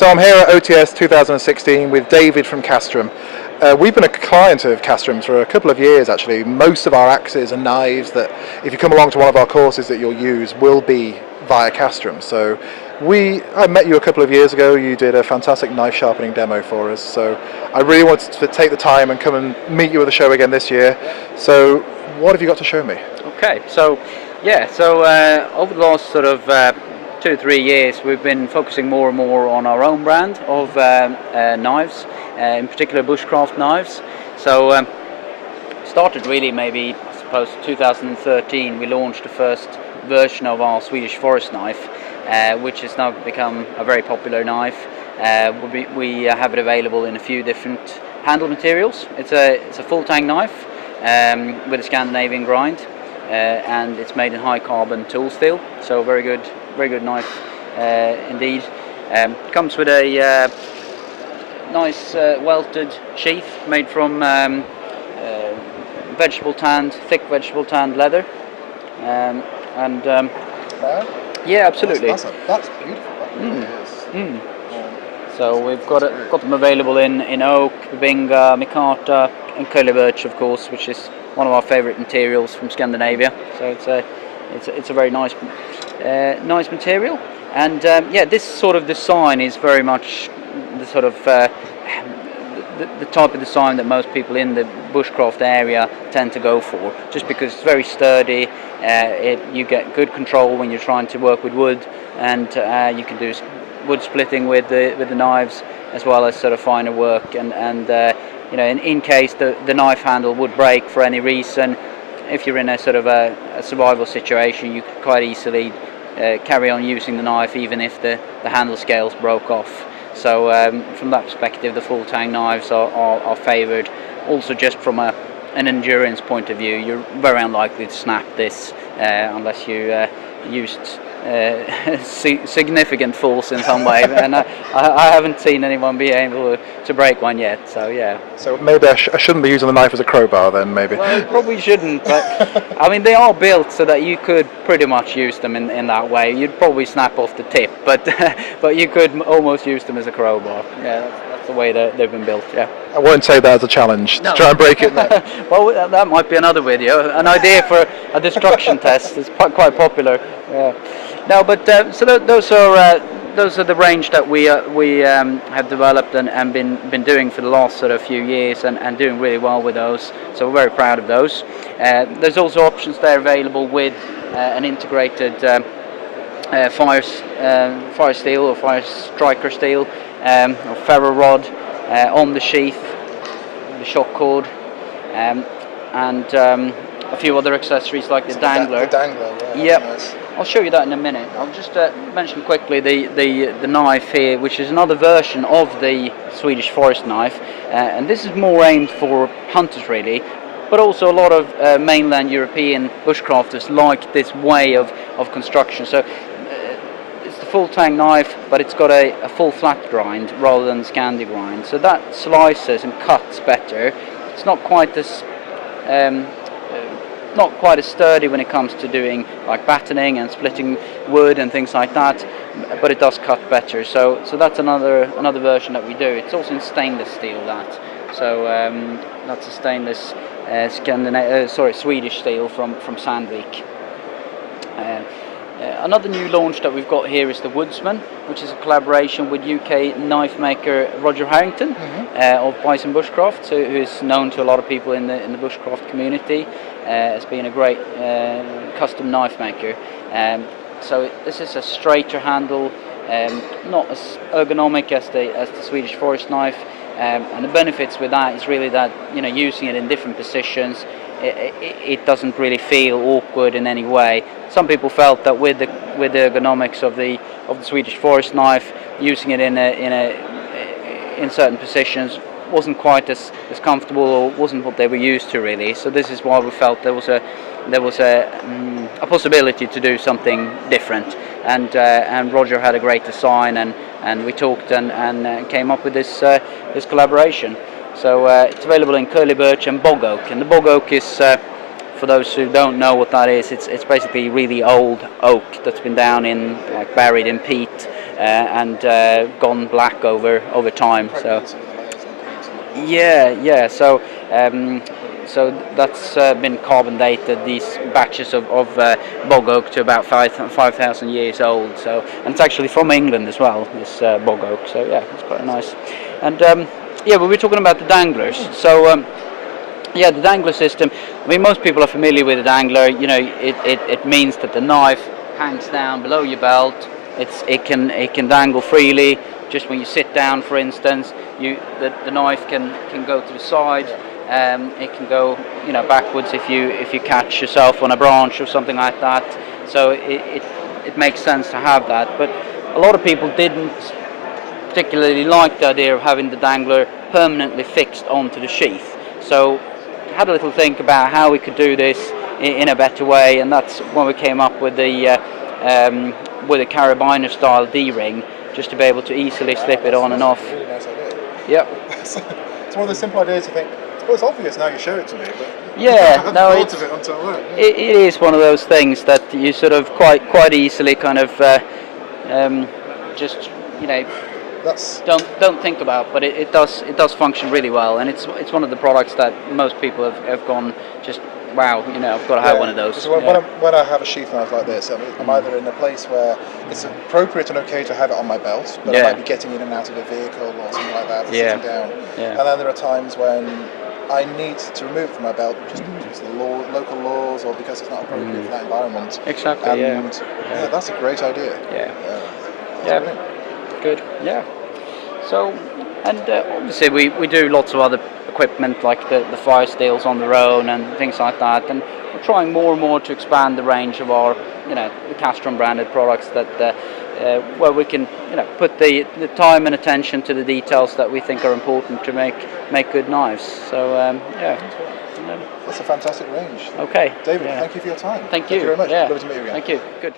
So I'm here at OTS 2016 with David from Casstrom. We've been a client of Casstrom for a couple of years actually. Most of our axes and knives that, if you come along to one of our courses that you'll use, will be via Casstrom. So I met you a couple of years ago. You did a fantastic knife sharpening demo for us. So I really wanted to take the time and come and meet you at the show again this year. So what have you got to show me? Okay, so over the last sort of 2 or 3 years, we've been focusing more and more on our own brand of knives, in particular bushcraft knives. So started really maybe, I suppose, 2013. We launched the first version of our Swedish forest knife, which has now become a very popular knife. We have it available in a few different handle materials. It's a full tang knife with a Scandinavian grind, and it's made in high carbon tool steel. So very good knife indeed. Comes with a nice welted sheath made from thick vegetable tanned leather, yeah, absolutely. That's beautiful. That really is. So we've got them available in oak, Vinga, Mikata, and curly birch, of course, which is one of our favourite materials from Scandinavia. So it's a very nice material, and this sort of design is very much the sort of the type of design that most people in the bushcraft area tend to go for, just because it's very sturdy. You get good control when you're trying to work with wood, and you can do wood splitting with the knives, as well as sort of finer work. And in case the knife handle would break for any reason, if you're in a sort of a survival situation, you could quite easily carry on using the knife even if the handle scales broke off. So from that perspective, the full tang knives are favoured. Also, just from an endurance point of view, you're very unlikely to snap this unless you used significant force in some way, and I haven't seen anyone be able to break one yet. So yeah. So maybe I shouldn't be using the knife as a crowbar then, maybe. Well, probably shouldn't, but I mean they are built so that you could pretty much use them in that way. You'd probably snap off the tip, but you could almost use them as a crowbar. Yeah, that's the way they've been built. Yeah. I won't say that as a challenge. No. To try and break it now. Well, that might be another video. An idea for a destruction test. It's quite popular. Yeah. No, but so those are the range that we have developed and been doing for the last sort of few years, and doing really well with those. So we're very proud of those. There's also options there available with an integrated fire steel or fire striker steel or ferro rod on the sheath, the shock cord, and a few other accessories like the dangler. The dangler. Yeah. Yep. Nice. I'll show you that in a minute. I'll just mention quickly the knife here, which is another version of the Swedish forest knife, and this is more aimed for hunters really, but also a lot of mainland European bushcrafters like this way of construction. So it's the full tang knife, but it's got a full flat grind rather than Scandi grind, so that slices and cuts better. It's not quite as sturdy when it comes to doing like battening and splitting wood and things like that, but it does cut better. So that's another version that we do. It's also in stainless steel, so that's a stainless Swedish steel from Sandvik. Another new launch that we've got here is the Woodsman, which is a collaboration with UK knife maker Roger Harrington of Bison Bushcraft, who is known to a lot of people in the bushcraft community as being a great custom knife maker. So this is a straighter handle, not as ergonomic as the Swedish forest knife, and the benefits with that is really that using it in different positions, it doesn't really feel awkward in any way. Some people felt that with the ergonomics of the Swedish forest knife, using it in certain positions wasn't quite as comfortable, or wasn't what they were used to really. So this is why we felt there was a possibility to do something different, and Roger had a great design, and we talked and came up with this collaboration. So it's available in curly birch and bog oak, and the bog oak is, for those who don't know what that is, it's basically really old oak that's been down in, like, buried in peat and gone black over time. So yeah. So that's been carbon dated, these batches of bog oak, to about 5,000 years old. So, and it's actually from England as well, this bog oak. So yeah, it's quite nice. And yeah, but we're talking about the danglers. So yeah, the dangler system. I mean, most people are familiar with a dangler. You know, it means that the knife hangs down below your belt. It can dangle freely. Just when you sit down, for instance, the knife can go to the side. It can go, you know, backwards if you catch yourself on a branch or something like that. So it makes sense to have that. But a lot of people didn't particularly like the idea of having the dangler permanently fixed onto the sheath. So had a little think about how we could do this in a better way, and that's when we came up with a carabiner style D-ring, just to be able to easily slip it on and off. Really nice idea. Yep. It's one of those simple ideas I think, well, it's obvious now you show it to me, but yeah, I hadn't no, thought of it until then. Yeah. It is one of those things that you sort of quite easily kind of just, you know, don't think about, but it does function really well, and it's one of the products that most people have gone just, wow, you know, I've got to have one of those. So when I have a sheath knife like this, I'm either in a place where it's appropriate and okay to have it on my belt, but I might be getting in and out of a vehicle or something like that, sitting down. Yeah. And then there are times when I need to remove it from my belt, just because of the local laws or because it's not appropriate for that environment. Exactly. And yeah, that's a great idea. Yeah. Good. Yeah. So, and obviously we do lots of other equipment like the fire steels on their own and things like that, and we're trying more and more to expand the range of our, you know, the Casstrom branded products that where we can, you know, put the time and attention to the details that we think are important to make good knives. So yeah. That's a fantastic range. Okay. David, thank you for your time. Thank you Thank you very much. Yeah. Lovely to meet you again. Thank you. Good.